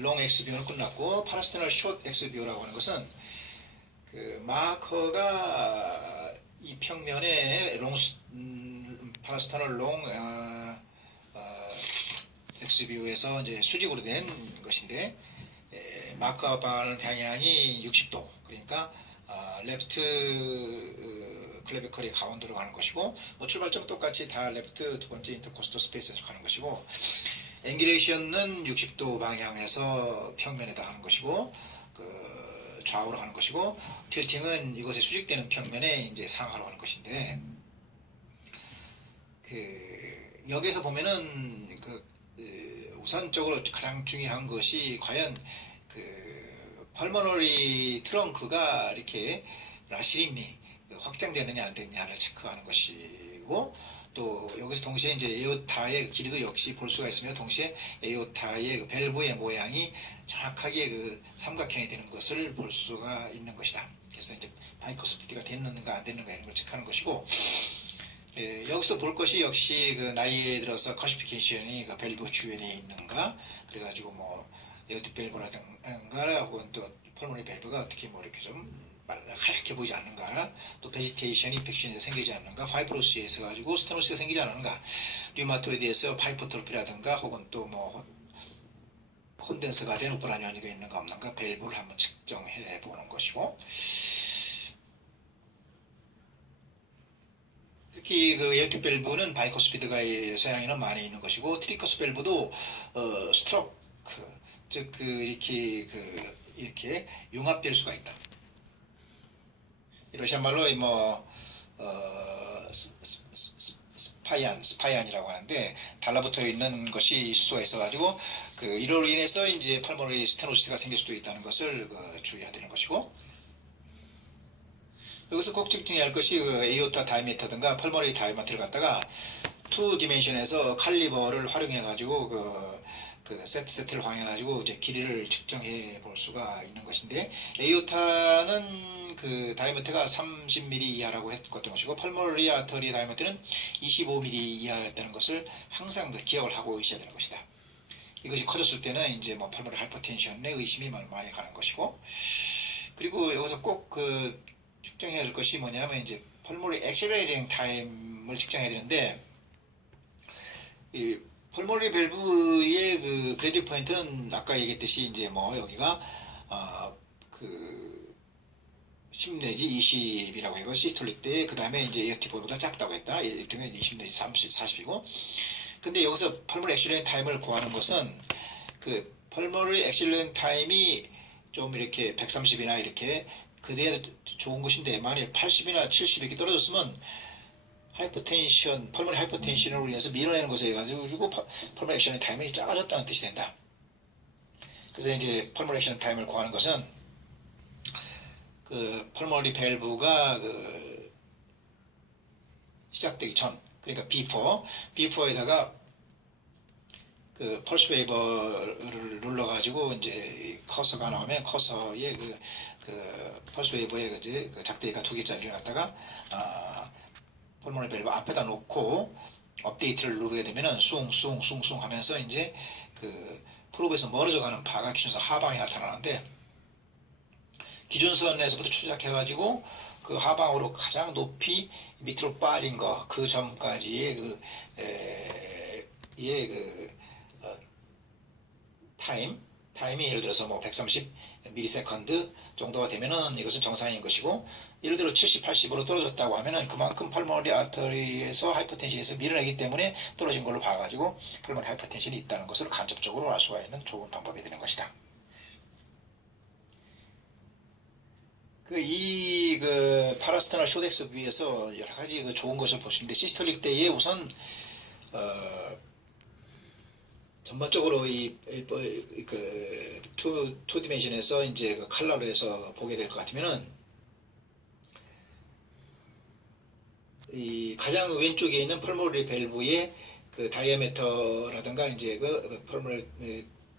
롱 XBO는 끝났고 파라스타널 숏 XBO라고 하는 것은 그 마커가 이 평면에 파라스타널 롱 XBO에서 이제 수직으로 된 것인데 마커가 바라는 방향이 60도, 그러니까 레프트 클레비컬이 가운데로 가는 것이고, 뭐 출발점 똑같이 다 레프트 두 번째 인터코스터 스페이스에서 가는 것이고, 앵귤레이션은 60도 방향에서 평면에다 하는 것이고, 그 좌우로 가는 것이고, 틸팅은 이것에 수직되는 평면에 이제 상하로 가는 것인데, 그 여기에서 보면은 우선적으로 가장 중요한 것이 과연 그 펄머너리 트렁크가 이렇게 라시링이 확장되느냐 안 되느냐를 체크하는 것이고, 또 여기서 동시에 이제 에오타의 길이도 역시 볼 수가 있으며, 동시에 에오타의 그 밸브의 모양이 정확하게 그 삼각형이 되는 것을 볼 수가 있는 것이다. 그래서 이제 바이커스피드가 됐는가 안 됐는가 이런 걸 체크하는 것이고, 여기서 볼 것이 역시 그 나이에 들어서 커시피케이션이 그 밸브 주변에 있는가, 그래가지고 뭐 에어트 밸브라든가 혹은 또 펄모니 밸브가 어떻게 뭐 이렇게 좀 하얗게 보이지 않는가, 또 베지테이션 인펙션이 생기지 않는가, 파이브로시에서 가지고 스테노시가 생기지 않는가, 류마토이드에서 파이퍼트로피라든가 혹은 또 뭐 콘덴서가 된 오프라니언이가 있는가 없는가 밸브를 한번 측정해 보는 것이고, 특히 그 에어트 밸브는 바이커스피드가 서양에는 많이 있는 것이고, 트리커스 밸브도 스트로크, 즉 이렇게 융합될 수가 있다. 러시아말로 뭐 스파이안이라고 하는데 달라붙어 있는 것이 있을 수가 있어가지고 이로 인해서 이제 펄모너리 스테노시스가 생길 수도 있다는 것을 주의해야 되는 것이고, 여기서 꼭 측정해야 할 것이 에오타 다이미터든가 펄모너리 다이미터를 갖다가 2디멘션에서 칼리버를 활용해가지고 세트를 활용해가지고 이제 길이를 측정해 볼 수가 있는 것인데, 에오타는 그 다이미터가 30mm 이하라고 했던 것이고, 펄모너리 아터리 다이미터는 25mm 이하였다는 것을 항상 기억을 하고 있어야 되는 것이다. 이것이 커졌을 때는 이제 뭐 펄모너리 하이퍼텐션에 의심이 많이 가는 것이고, 그리고 여기서 꼭 측정해야 할 것이 뭐냐면 이제 펄모너리 액셀레이팅 타임을 측정해야 되는데, 이 펄모너리 밸브의 그 그레이딩 포인트는 아까 얘기했듯이 이제 뭐 여기가 10 내지 20이라고 해서 시스톨릭 때, 그 다음에 이제 에어티보다 작다고 했다. 1등은 20 내지 30, 40이고, 근데 여기서 펄모너리 액셀레이팅 타임을 구하는 것은 그 펄모너리 액셀레이팅 타임이 좀 이렇게 130이나 이렇게 그대로 좋은 것인데, 만일 80이나 70 이렇게 떨어졌으면 하이퍼텐션, 펄모너리 하이퍼텐션으로 인해서 밀어내는 것에 가지고 펄모너리 액셀레이팅 타임이 작아졌다는 뜻이 된다. 그래서 이제 펄모너리 액셀레이팅 타임을 구하는 것은 그 펄모너리 밸브가 시작되기 전, 그러니까 before에다가 그 펄스 웨이버를 눌러가지고 이제 커서가 나오면 커서에 그 펄스 웨이버의 그 작대기가 2개짜리를 갖다가 펄모너리 밸브 앞에다 놓고 업데이트를 누르게 되면은 숭 하면서 이제 그 프로브에서 멀어져가는 바가 기준선 하방에 나타나는데, 기준선에서부터 추적해가지고 그 하방으로 가장 높이 밑으로 빠진 거, 그 점까지의 타임이 예를 들어서 뭐 130ms 정도가 되면은 이것은 정상인 것이고, 예를 들어 70, 80으로 떨어졌다고 하면은 그만큼 펄모너리 아터리에서 하이퍼텐션에서 밀어내기 때문에 떨어진 걸로 봐가지고 펄모너리 하이퍼텐션이 있다는 것을 간접적으로 알 수가 있는 좋은 방법이 되는 것이다. 파라스타널 숏 XBO에서 여러 가지 좋은 것을 볼 수 있는데, 시스톨릭 때에 우선 전반적으로 투 디멘션에서 이제 컬러로 해서 보게 될 것 같으면은, 이 가장 왼쪽에 있는 펄모너리 밸브의 그 다이아미터라든가 이제 펄모너리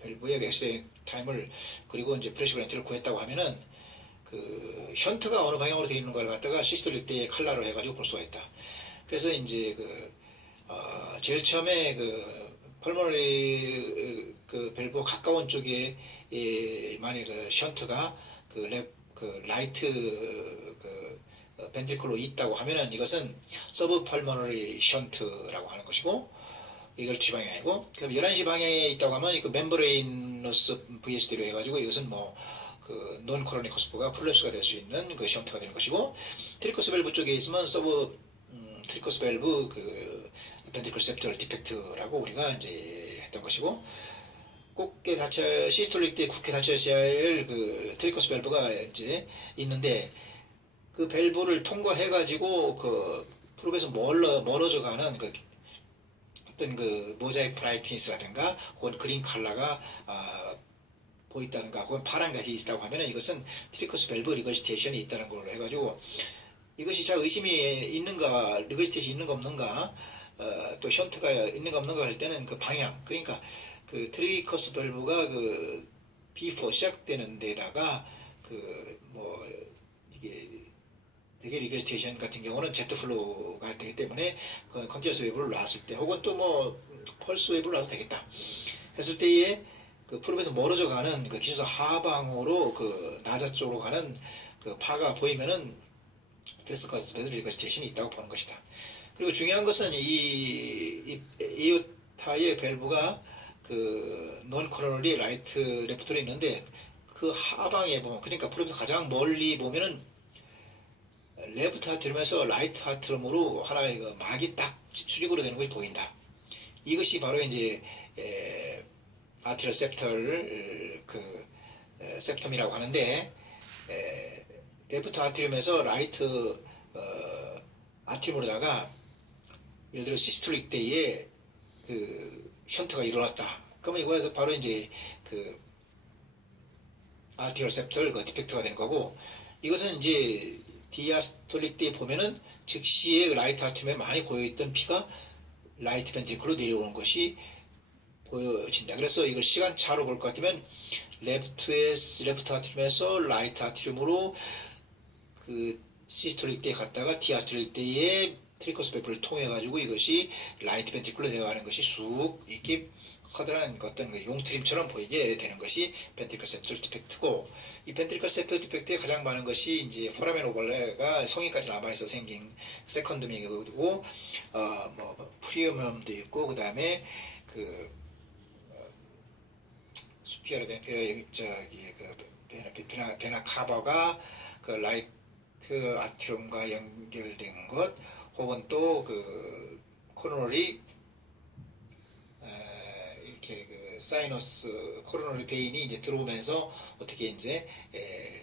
밸브의 액셀레이팅 타임을, 그리고 이제 프레셔 그랜트를 구했다고 하면은 그 션트가 어느 방향으로 되어 있는 걸 갖다가 시스톨릭 때의 컬러로 해가지고 볼 수가 있다. 그래서 이제 제일 처음에 펄모너리 그 밸브 가까운 쪽에 만약 그 션트가 그 라이트 벤트리클로 있다고 하면은 이것은 서브 펄머너리 션트라고 하는 것이고, 이걸 지방이 아니고, 그럼 11시 방향에 있다고 하면 그 멤브레이너스 VSD로 해가지고 이것은 뭐 그 논 코로니커스프가 플랩스가 될 수 있는 그 션트가 되는 것이고, 트리커스 밸브 쪽에 있으면 서브 트리커스 밸브 그 벤트리클 septal 디펙트라고 우리가 이제 했던 것이고, 국계 닫혀 시스톨릭 때 국계 닫혀야 할 그 트리커스 밸브가 이제 있는데, 그 밸브를 통과해가지고 그 프롭에서 멀어져 가는 그 어떤 그 모자이크 브라이트니스라든가 혹은 그린 컬러가 보인다든가 혹은 파란 것이 있다고 하면은 이것은 트리커스 밸브 리거시테이션이 있다는 걸로 해가지고, 이것이 자 의심이 있는가, 리거시테이션이 있는가 없는가, 또 션트가 있는가 없는가 할 때는 그 방향, 그러니까 그 트리커스 밸브가 그 B4 시작되는 데다가 그 뭐 이게 되게 리거시테이션 같은 경우는 제트 플로우가 되기 때문에 그 컨티너스 웨이브를 놨을 때 혹은 또 뭐 펄스 웨이브를 놔도 되겠다 했을 때에 그 프롭에서 멀어져 가는 그 기준선 하방으로 그 나자 쪽으로 가는 그 파가 보이면은 트리커스 밸브 리거시테이션이 있다고 보는 것이다. 그리고 중요한 것은 이 에어타의 밸브가 그 논 코로너리 라이트 레프트로 있는데, 그 하방에 보면, 그러니까 프롭에서 가장 멀리 보면은 레프트 하트룸에서 라이트 하트룸으로 하나의 그 막이 딱 수직으로 되는 것이 보인다. 이것이 바로 이제 아티럴 셉터를 그 셉텀이라고 하는데, 레프트 아티룸에서 라이트 아티룸으로다가 예를 들어 시스톨릭 때에 그 션트가 일어났다. 그러면 이거에서 바로 이제 그 아티럴 셉터 그 디펙트가 되는 거고, 이것은 이제 디아스톨릭 때 보면은 즉시에 라이트 아티룸에 많이 고여있던 피가 라이트 벤트리클로 내려오는 것이 보여진다. 그래서 이걸 시간차로 볼 것 같으면 레프트 아티룸에서 라이트 아티룸으로 그 시스톨릭 때에 갔다가 디아스톨릭 때에 트리커스 밸브를 통해 가지고 이것이 라이트 벤트리클로 내려가는 것이 쑥 이렇게 커다란 어떤 그 용트림처럼 보이게 되는 것이 벤트리클 septal 디펙트고, 이 벤트리클 septal 디펙트에 가장 많은 것이 이제 포라멘 오벌레가 성인까지 남아있어 생긴 세컨드미고, 뭐 프리미엄도 있고, 그 다음에 그 수피어르 벤피어 저기 그 베나 카버가 그 라이트 아티룸과 연결된 것, 혹은 또 그 코로너리 이렇게 그 사이너스 코로너리 베인이 이제 들어오면서 어떻게 이제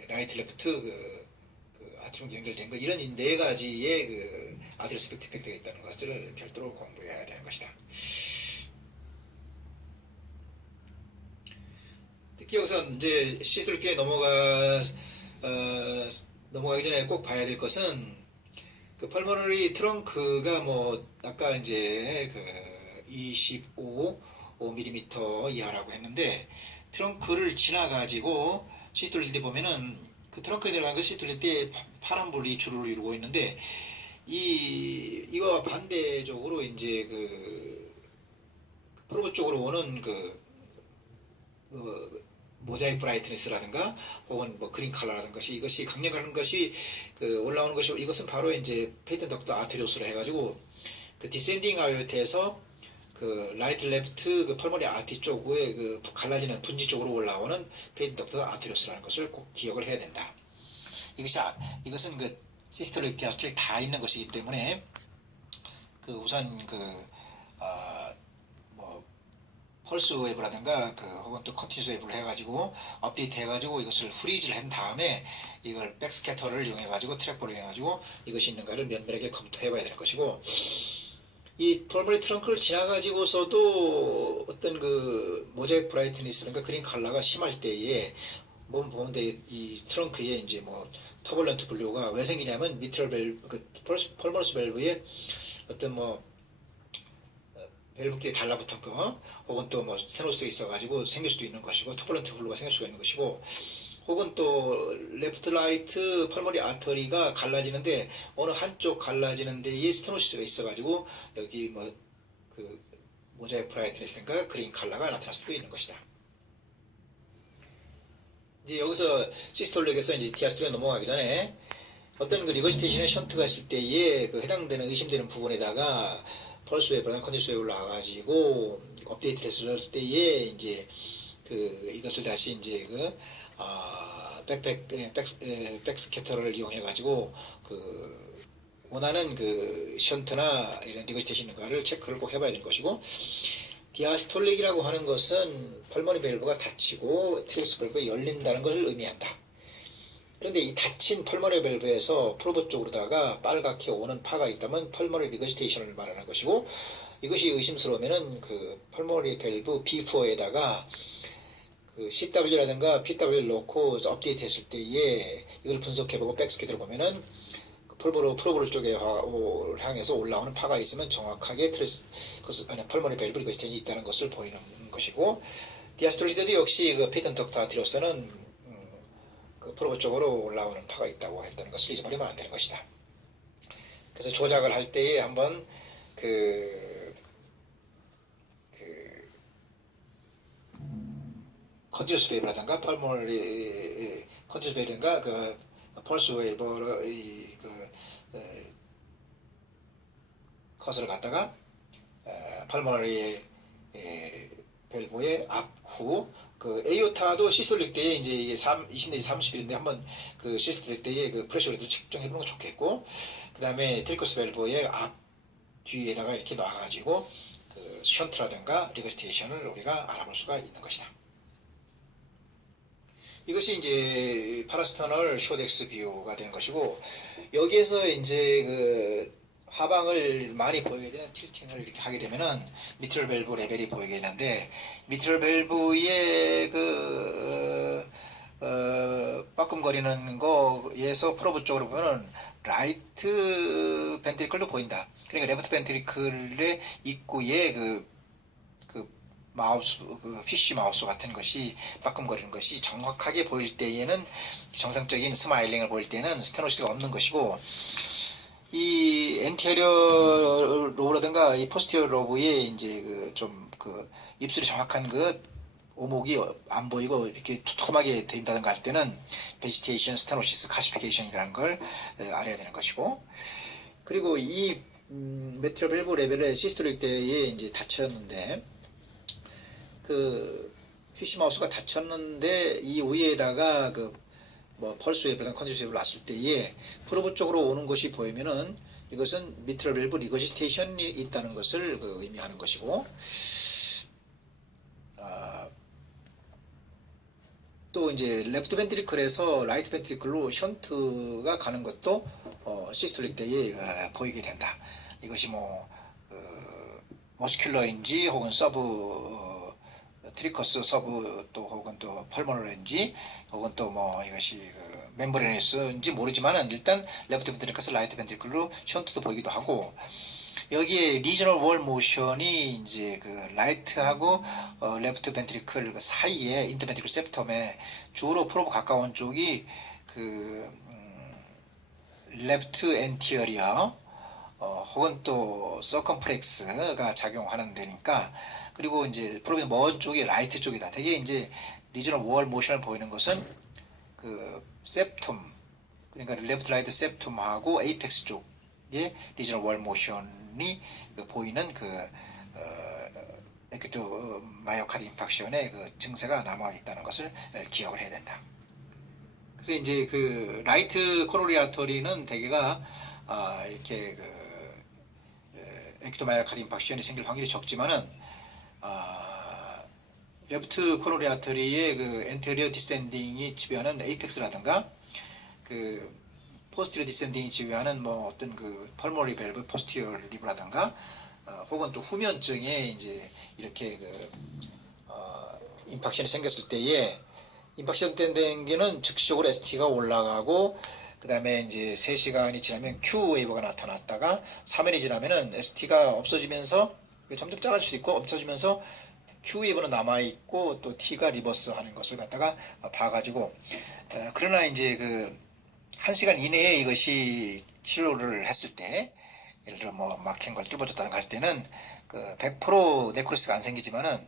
라이트 레프트 그 아티룸 연결된 것, 이런 네 가지의 그 아티럴 스펙트 이펙트가 있다는 것을 별도로 공부해야 되는 것이다. 특히 여기서 이제 시술기에 넘어가기 전에 꼭 봐야 될 것은 그 펄머너리 트렁크가 뭐 아까 이제 그 25mm 이하라고 했는데, 트렁크를 지나가지고 시스톨릴 때 보면은 그 트렁크에 들어간 그 시스톨릴 때 파란불이 주를 이루고 있는데, 이거와 반대적으로 이제 그 프로브 쪽으로 오는 그 모자이크 브라이트니스라든가 혹은 뭐 그린 컬러라든가 것이 이것이 강력한 것이 그 올라오는 것이, 이것은 바로 이제 페이턴 덕트 아테리오스로 해가지고 그 디센딩 아요트에서 그 라이트 레프트 그 펄머리 아티 쪽에 그 갈라지는 분지 쪽으로 올라오는 페이턴 덕트 아테리오스라는 것을 꼭 기억을 해야 된다. 이것은 그 시스톨릭 디아스톨릭 다 있는 것이기 때문에 그 우선 펄스 웨이브라든가 혹은 또 컨티뉴스 웨이브를 해가지고 업데이트 해가지고 이것을 프리즈를 한 다음에 이걸 백스캐터를 이용해가지고 트랙볼을 이용해가지고 이것이 있는가를 면밀하게 검토해봐야 되는 것이고, 이 펄머리 트렁크를 지나가지고서도 어떤 그 모자이크 브라이트니스라든가 그린 컬러가 심할 때에 보면 이 트렁크에 이제 뭐 터블런트 블루가 왜 생기냐면 미트럴 밸브, 그 펄머러스 밸브에 어떤 뭐 밸브끼리 달라붙은 거, 혹은 또 뭐 스테노스가 있어가지고 생길 수도 있는 것이고, 터블런트 블루가 생길 수가 있는 것이고, 혹은 또 레프트 라이트 펄머리 아터리가 갈라지는데 어느 한쪽 갈라지는 데에 스테노시스가 있어가지고 여기 뭐 그 모자의 브라이트니스가 그린 컬러가 나타날 수도 있는 것이다. 이제 여기서 시스톨릭에서 이제 디아스톨릭에 넘어가기 전에 어떤 그 리거시테이션에 션트가 있을 때에 그 해당되는 의심되는 부분에다가 펄스 웨이브랑 컨디션 웨이브를 놔가지고 업데이트를 했을 때에 이제 그 이것을 다시 이제 그 백스캐터를 이용해가지고 그 원하는 그 션트나 이런 리거시테이션인가를 체크를 꼭 해봐야 되는 것이고, 디아스톨릭이라고 하는 것은 펄머니 밸브가 닫히고 트레이스 밸브가 열린다는 것을 의미한다. 그런데 이 닫힌 펄머니 밸브에서 프로브 쪽으로다가 빨갛게 오는 파가 있다면 펄머니 리거시테이션을 말하는 것이고, 이것이 의심스러우면은 그 펄머니 밸브 B4에다가 그 CW라든가 PW를 넣고 업데이트 했을 때에 이걸 분석해보고 백스캐터를 보면은 프로브 쪽에 향해서 올라오는 파가 있으면 정확하게 펄머니 밸브 리거시테이션이 있다는 것을 보이는 것이고, 디아스톨릭도 역시 그 페이턴트 덕타티로서는 그 프로브 쪽으로 올라오는 파가 있다고 했다는 것을 잊어버리면 안 되는 것이다. 그래서 조작을 할 때에 한번 컨티뉴스 웨이브라든가 펄머리 컨티뉴스 웨이브라든가 그 펄스 웨이브의 컷을 갖다가 펄머리 밸브의 앞, 후, 그 에이오타도 시스톨릭 때에 이제 20내지 30일인데 한번 그 시스톨릭 때에 그 프레셔를 측정해보는 거 좋겠고, 그 다음에 트리커스 밸브의 앞, 뒤에다가 이렇게 놔가지고 그 션트라든가 리거시테이션을 우리가 알아볼 수가 있는 것이다. 이것이 이제 파라스터널 쇼덱스 뷰가 되는 것이고, 여기에서 이제 그 하방을 많이 보이게 되는 틸팅을 이렇게 하게 되면은 미트럴 밸브 레벨이 보이게 되는데, 미트럴 밸브의 빠끔거리는 거에서 프로브 쪽으로 보면은 라이트 벤트리클도 보인다. 그러니까 레프트 벤트리클의 입구에 마우스, 피쉬 마우스 같은 것이 빠끔거리는 것이 정확하게 보일 때에는, 정상적인 스마일링을 보일 때는 스테노시스가 없는 것이고, 이 엔티리어 로브라든가 이 포스티어 로브에 이제 입술이 정확한 오목이 안 보이고 이렇게 두툼하게 된다든가 할 때는 베지테이션 스테노시스 카시피케이션이라는 걸 알아야 되는 것이고, 그리고 이 메트로 밸브 레벨의 시스톨릭 때에 이제 닫혔는데, 그 피쉬 마우스가 닫혔는데 이 위에다가 펄스 웨이브랑 컨디션 웨이브를 놨을 때에 프로브 쪽으로 오는 것이 보이면은 이것은 미트럴 밸브 리거시테이션이 있다는 것을 의미하는 것이고, 또 이제 레프트 벤트리클에서 라이트 벤트리클로 션트가 가는 것도 시스톨릭 때에 보이게 된다. 이것이 머스큘러인지 혹은 트리커스 서브 또 혹은 또 펄모널인지 혹은 또 이것이 멤브레너스인지 모르지만 일단 레프트 벤트리클에서 라이트 벤트리클로 션트도 보이기도 하고, 여기에 리저널 월 모션이 이제 라이트하고 레프트 벤트리클 사이에 인터벤트리클 septum에 주로 프로브 가까운 쪽이 레프트 엔티어리어 혹은 또 서컴플렉스가 작용하는 데니까, 그리고 이제 프로브의 먼 쪽이 라이트 쪽이다. 되게 이제 리저널 월 모션을 보이는 것은 septum, 그러니까 레프트 라이트 septum하고 에이펙스 쪽에 리저널 월 모션이 보이는 에큐트 마이오카드 인팍션의 증세가 남아 있다는 것을 기억을 해야 된다. 그래서 이제 라이트 코로리 아터리는 대개가 이렇게 에큐트 마이오카드 인팍션이 생길 확률이 적지만은 레프트 코로리 아터리의 엔테리어 디센딩이 지배하는 에이펙스라든가 포스티리어 디센딩이 지배하는 어떤 펄모리 밸브 포스티리어 리브라든가 혹은 또 후면증에 이제 이렇게 임팍션이 생겼을 때에 임팍션 된 게는 즉시적으로 ST가 올라가고, 그 다음에 이제 3시간이 지나면 Q 웨이브가 나타났다가 3일이 지나면은 ST가 없어지면서 점점 작아질 수도 있고, 없어지면서 Q 웨이브는 남아있고 또 T가 리버스 하는 것을 갖다가 봐가지고, 그러나 이제 1시간 이내에 이것이 치료를 했을 때, 예를 들어 막힌 걸 뚫어줬다든가 할 때는 100% 네크로시스가 안 생기지만은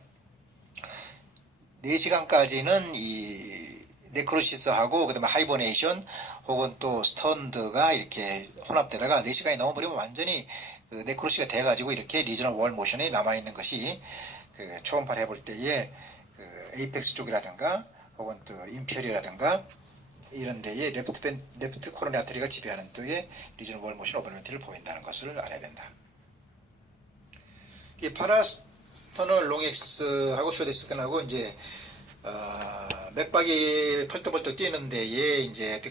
4시간까지는 이 네크로시스하고 그다음에 하이버네이션 혹은 또 스턴드가 이렇게 혼합되다가 4시간이 넘어버리면 완전히 그 네크로시가 돼가지고 이렇게 리저널 월 모션이 남아있는 것이 그 초음파를 해볼 때에 그 에이펙스 쪽이라든가 혹은 또 인피리라든가 이런 데에 레프트 코로니 아터리가 지배하는 쪽에 리저널 월 모션 오버널티를 보인다는 것을 알아야 된다. 이 파라스터널 롱엑스하고 쇼디스크하고 이제 맥박이 펄떡펄떡 뛰는 데에 이제